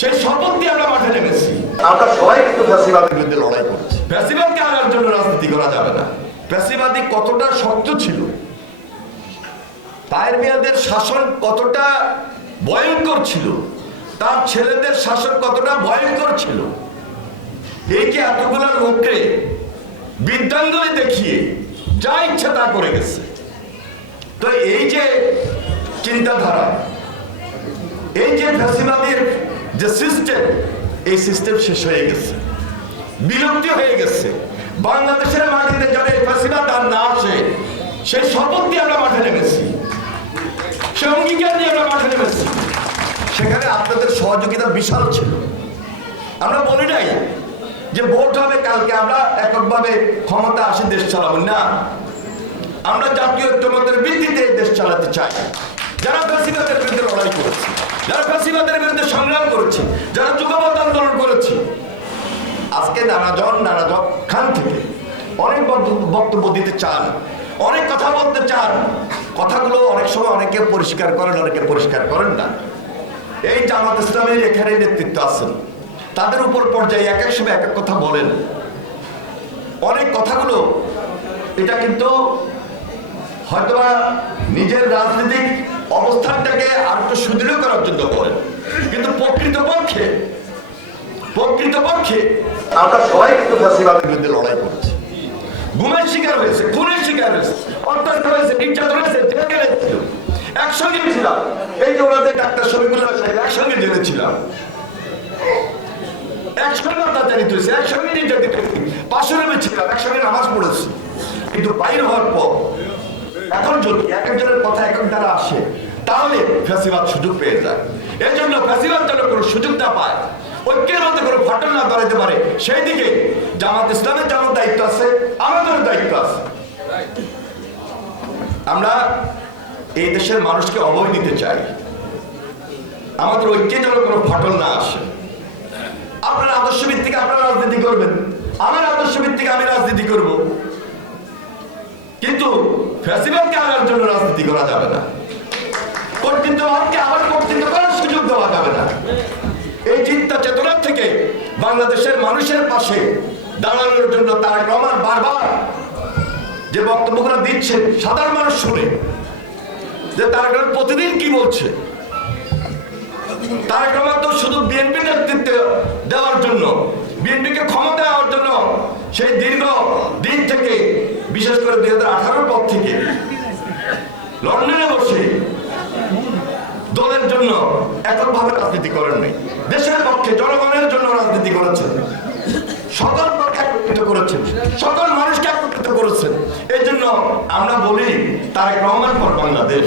সেই শপথ দিয়ে আমরা মাঠে নেমেছি। আমরা সবাই কিন্তু ফ্যাসিবাদের বিরুদ্ধে লড়াই করছি। ফ্যাসিবাদকে আনার জন্য রাজনীতি করা যাবে না। ফ্যাসিবাদী কতটা শক্ত ছিল, তায়ের মিয়াদের শাসন কতটা ভয়ঙ্কর ছিল, তার ছেলেদের শাসন কতটা ভয়ঙ্কর ছিল, এই যে এতগুলো লোককে বিদ্যাঙ্গলি দেখিয়ে যা ইচ্ছা তা করে গেছে। তো এই যে চিন্তাধারা, এই যে ফ্যাসিবাদের যে সিস্টেম, এই সিস্টেম শেষ হয়ে গেছে, বিলুপ্তি হয়ে গেছে। বাংলাদেশের মাটিতে যেন এই ফ্যাসিবাদ আর না আসে, সেই শপথ দিয়ে আমরা মাঠে নেমেছি, সে অঙ্গীকার নিয়ে আমরা মাঠে নেমেছি। সেখানে আপনাদের সহযোগিতা বিশাল ছিল। আমরা বলি নাই যে ভোট হবে কালকে আমরা এককভাবে ক্ষমতা আসে দেশ চালাবো না। আমরা জাতীয় ঐক্যমতের ভিত্তিতে দেশ চালাতে চাই। যারা ফ্যাসিবাদের বিরুদ্ধে লড়াই করেছে, যারা ফ্যাসিবাদের বিরুদ্ধে সংগ্রাম করেছে, যারা যুগপৎ আন্দোলন করেছে, আজকে নানা খান থেকে অনেক বক্তব্য দিতে চান, অনেক কথা বলতে চান। কথাগুলো অনেক সময় অনেকে পরিষ্কার করেন, অনেকে পরিষ্কার করেন না। এই জামাত ইসলামের এখানে নেতৃত্ব আছেন, তাদের উপর পর্যায়ে এক এক সময় এক এক কথা বলেন। অনেক কথাগুলো এটা কিন্তু হয়তোবা নিজের রাজনৈতিক অবস্থানটাকে আর একটু সুদৃঢ় করার জন্য বলেন, কিন্তু প্রকৃতপক্ষে আমরা সবাই কিন্তু ফ্যাসিবাদের বিরুদ্ধে লড়াই করছি। গুমের শিকার হয়েছে, খুনের শিকার হয়েছে, অত্যাচার হয়েছে, নির্যাতন হয়েছে, জেলে ছিল, একসঙ্গে ছিলাম। এই যে ওনাদের ডাক্তার শফিকুল্লাহ সাহেব একসঙ্গে জেলে ছিলাম, একসঙ্গে অত্যাচারিত হয়েছে, একসঙ্গে নির্যাতিত হয়েছে, পাশে ছিলাম, একসঙ্গে নামাজ পড়েছি। কিন্তু বাইরে হওয়ার পর এখন যদি এক একজনের কথা এক এক দ্বারা আসে, তাহলে ফ্যাসিবাদ সুযোগ পেয়ে যায়। এই জন্য ফ্যাসিবাদ যেন কোনো সুযোগ না পায়, ঐক্যের মধ্যে কোনো ফাটল না দাঁড়াতে পারে, সেই দিকে জামাত ইসলামের যেমন দায়িত্ব আছে, আমাদেরও দায়িত্ব আছে। আমরা এই দেশের মানুষকে অভয় দিতে চাই, আমাদের ঐক্যে যেন কোনো ফাটল না আসে। আপনার আদর্শ ভিত্তিকে আপনারা রাজনীতি করবেন, আমার আদর্শ ভিত্তিকে আমি রাজনীতি করব, কিন্তু ফ্যাসিবাদকে আনার জন্য রাজনীতি করা যাবে না। কর্তৃত্ববাদকে আবার কর্তৃত্ব করার সুযোগ দেওয়া যাবে না। এই চিন্তা চেতনার থেকে বাংলাদেশের মানুষের পাশে দাঁড়ানোর জন্য তারেক রহমান বারবার যে বক্তব্যগুলো দিচ্ছেন, সাধারণ মানুষ শুনে যে তারেক রহমান প্রতিদিন কি বলছে। তারেক রহমান তো শুধু বিএনপি নেতৃত্ব দেওয়ার জন্য, বিএনপিকে ক্ষমতা দেওয়ার জন্য সেই দীর্ঘ দিন থেকে, বিশেষ করে 2018 পর থেকে লন্ডনে বসে দলের জন্য এককভাবে রাজনীতি করেন নাই। দেশের পক্ষে, জনগণের জন্য রাজনীতি করেছেন, সকল পক্ষে একত্রিত করেছেন, সকল মানুষকে একত্রিত করেছেন। এই জন্য আমরা বলি তারেক রহমান ফর বাংলাদেশ।